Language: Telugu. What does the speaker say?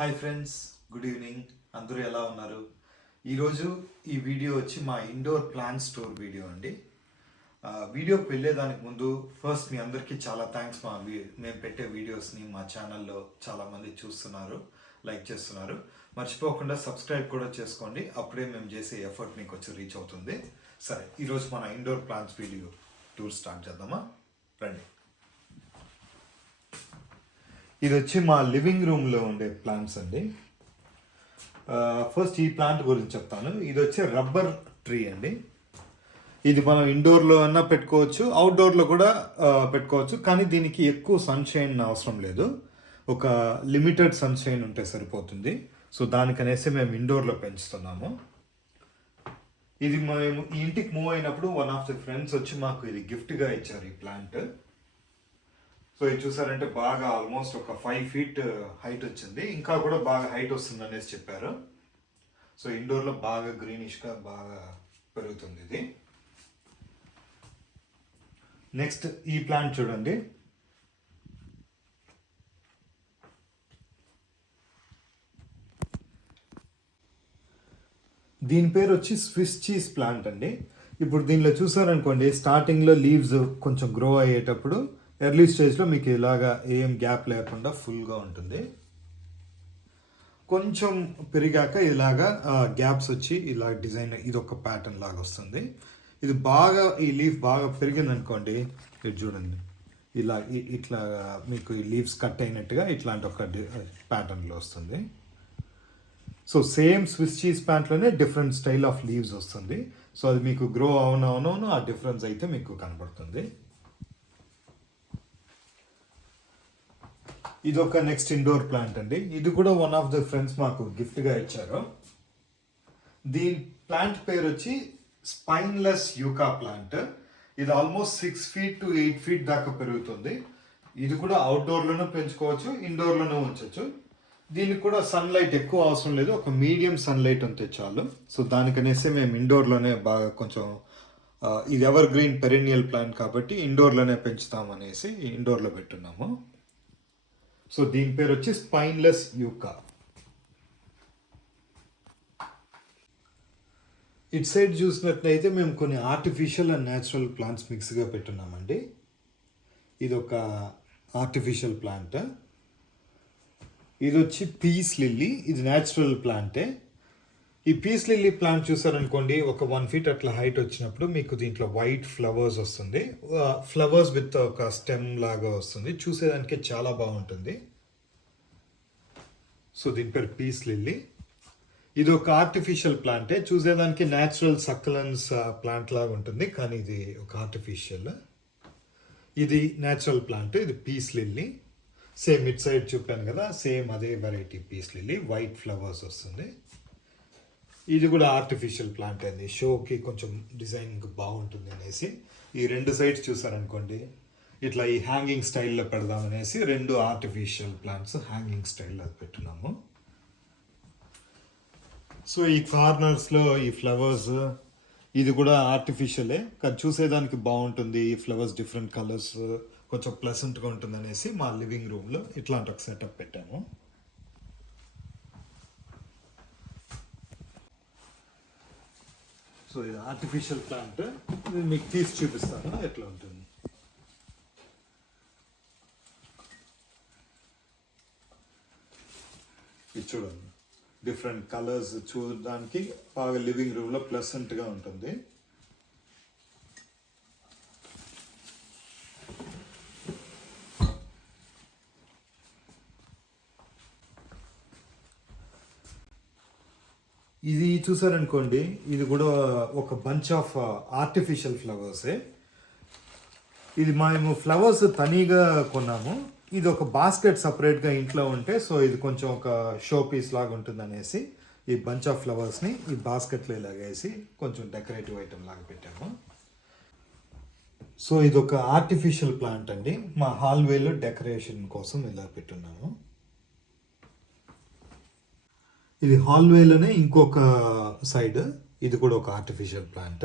Hi friends good evening. అందరూ ఎలా ఉన్నారు? ఈరోజు ఈ వీడియో వచ్చి మా ఇండోర్ ప్లాంట్ స్టోర్ వీడియో అండి. వీడియోకి వెళ్ళేదానికి ముందు ఫస్ట్ మీ అందరికీ చాలా థ్యాంక్స్ మా మేము పెట్టే వీడియోస్ని మా ఛానల్లో చాలామంది చూస్తున్నారు లైక్ చేస్తున్నారు. మర్చిపోకుండా సబ్స్క్రైబ్ కూడా చేసుకోండి. అప్పుడే మేము చేసే ఎఫర్ట్ మీకు వచ్చి రీచ్ అవుతుంది. సరే ఈరోజు మన indoor plants video tour start చేద్దామా? రండి. ఇది వచ్చి మా లివింగ్ రూమ్లో ఉండే ప్లాంట్స్ అండి. ఫస్ట్ ఈ ప్లాంట్ గురించి చెప్తాను. ఇది వచ్చి రబ్బర్ ట్రీ అండి. ఇది మనం ఇండోర్లో అన్నా పెట్టుకోవచ్చు అవుట్డోర్లో కూడా పెట్టుకోవచ్చు కానీ దీనికి ఎక్కువ సన్షైన్ అవసరం లేదు. ఒక లిమిటెడ్ సన్షైన్ ఉంటే సరిపోతుంది. సో దానికనేసి మేము ఇండోర్లో పెంచుతున్నాము. ఇది మేము ఈ ఇంటికి మూవ్ అయినప్పుడు వన్ ఆఫ్ ది ఫ్రెండ్స్ వచ్చి మాకు ఇది గిఫ్ట్గా ఇచ్చారు ఈ ప్లాంట్. సో ఇది చూసారంటే బాగా ఆల్మోస్ట్ ఒక ఫైవ్ ఫీట్ హైట్ వచ్చింది. ఇంకా కూడా బాగా హైట్ వస్తుంది అనేసి చెప్పారు. సో ఇండోర్లో బాగా గ్రీనిష్గా బాగా పెరుగుతుంది ఇది. నెక్స్ట్ ఈ ప్లాంట్ చూడండి. దీని పేరు వచ్చి స్విస్ చీజ్ ప్లాంట్ అండి. ఇప్పుడు దీనిలో చూసారనుకోండి స్టార్టింగ్లో లీవ్స్ కొంచెం గ్రో అయ్యేటప్పుడు ఎర్లీ స్టేజ్లో మీకు ఇలాగా ఏం గ్యాప్ లేకుండా ఫుల్గా ఉంటుంది. కొంచెం పెరిగాక ఇలాగా గ్యాప్స్ వచ్చి ఇలా డిజైన్ ఇది ఒక ప్యాటర్న్ లాగా వస్తుంది. ఇది బాగా ఈ లీఫ్ బాగా పెరిగింది అనుకోండి ఇది చూడండి. ఇలా ఇట్లా మీకు ఈ లీవ్స్ కట్ అయినట్టుగా ఇట్లాంటి ఒక ప్యాటర్న్లో వస్తుంది. సో సేమ్ స్విస్ చీజ్ ప్యాంట్లోనే డిఫరెంట్ స్టైల్ ఆఫ్ లీవ్స్ వస్తుంది. సో అది మీకు గ్రో అవునవునవును ఆ డిఫరెన్స్ అయితే మీకు కనబడుతుంది. ఇది ఒక నెక్స్ట్ ఇండోర్ ప్లాంట్ అండి. ఇది కూడా వన్ ఆఫ్ ద ఫ్రెండ్స్ మాకు గిఫ్ట్గా ఇచ్చారు. దీని ప్లాంట్ పేరు వచ్చి స్పైన్లెస్ యూకా ప్లాంట్ ఇది almost six feet to eight feet దాకా పెరుగుతుంది. ఇది కూడా అవుట్డోర్లోనూ పెంచుకోవచ్చు ఇండోర్లోనూ ఉంచవచ్చు దీనికి కూడా సన్లైట్ ఎక్కువ అవసరం లేదు ఒక మీడియం సన్లైట్ ఉంటే చాలు. సో దానికనేసి మేము ఇండోర్లోనే బాగా కొంచెం ఇది ఎవర్ గ్రీన్ పెరినియల్ ప్లాంట్ కాబట్టి ఇండోర్లోనే పెంచుతామనేసి ఇండోర్లో పెట్టున్నాము. సో దీని పేరు వచ్చి స్పైన్లెస్ యూకా. ఇట్ సైడ్ చూసినట్లయితే మేము కొన్ని ఆర్టిఫిషియల్ అండ్ న్యాచురల్ ప్లాంట్స్ మిక్స్గా పెట్టున్నామండి. ఇది ఒక ఆర్టిఫిషియల్ ప్లాంట్ ఇది వచ్చి పీస్ లిల్లీ ఇది న్యాచురల్ ప్లాంటే ఈ పీస్ లిల్లీ ప్లాంట్ చూసారనుకోండి ఒక వన్ ఫీట్ అట్లా హైట్ వచ్చినప్పుడు మీకు దీంట్లో వైట్ ఫ్లవర్స్ వస్తుంది. ఫ్లవర్స్ విత్ ఒక స్టెమ్ లాగా వస్తుంది. చూసేదానికి చాలా బాగుంటుంది. సో దీని పేరు పీస్ లిల్లీ. ఇది ఒక ఆర్టిఫిషియల్ ప్లాంటే చూసేదానికి న్యాచురల్ సక్లన్స్ ప్లాంట్ లాగా ఉంటుంది. కానీ ఇది ఒక ఆర్టిఫిషియల్ ఇది న్యాచురల్ ప్లాంట్ ఇది peace lily. Same mid side చూపాను కదా సేమ్ అదే variety peace lily. White flowers వస్తుంది. ఇది కూడా ఆర్టిఫిషియల్ ప్లాంట్ అండి. షోకి కొంచెం డిజైన్ బాగుంటుంది అనేసి. ఈ రెండు సైడ్స్ చూసారనుకోండి. ఇట్లా ఈ హ్యాంగింగ్ స్టైల్లో పెడదాం అనేసి రెండు ఆర్టిఫిషియల్ ప్లాంట్స్ హ్యాంగింగ్ స్టైల్లో పెట్టున్నాము. సో ఈ కార్నర్స్లో ఈ ఫ్లవర్స్ ఇది కూడా ఆర్టిఫిషియలే కానీ చూసేదానికి బాగుంటుంది. ఈ ఫ్లవర్స్ డిఫరెంట్ కలర్స్ కొంచెం ప్లెసెంట్గా ఉంటుంది అనేసి మా లివింగ్ రూమ్లో ఇట్లాంటి ఒక సెటప్ పెట్టాము. సో ఇది ఆర్టిఫిషియల్ ప్లాంట్ నేను మీకు తీసి చూపిస్తాను ఎట్లా ఉంటుంది? ఇది చూడండి. డిఫరెంట్ కలర్స్ చూడడానికి బాగా లివింగ్ రూమ్లో ప్లెసెంట్గా ఉంటుంది. ఇది చూసారనుకోండి ఇది కూడా ఒక బంచ్ ఆఫ్ ఆర్టిఫిషియల్ ఫ్లవర్సే ఇది మేము ఫ్లవర్స్ తనీగా కొన్నాము. ఇది ఒక బాస్కెట్ సపరేట్గా ఇంట్లో ఉంటే సో ఇది కొంచెం ఒక షో పీస్ లాగా ఉంటుంది అనేసి ఈ బంచ్ ఆఫ్ ఫ్లవర్స్ని ఈ బాస్కెట్లో ఇలాగేసి కొంచెం డెకరేటివ్ ఐటెం లాగా పెట్టాము. సో ఇది ఒక ఆర్టిఫిషియల్ ప్లాంట్ అండి. మా హాల్వేలో డెకరేషన్ కోసం ఇలా పెట్టున్నాము. ఇది హాల్వేలోనే ఇంకొక సైడ్ ఇది కూడా ఒక ఆర్టిఫిషియల్ ప్లాంట్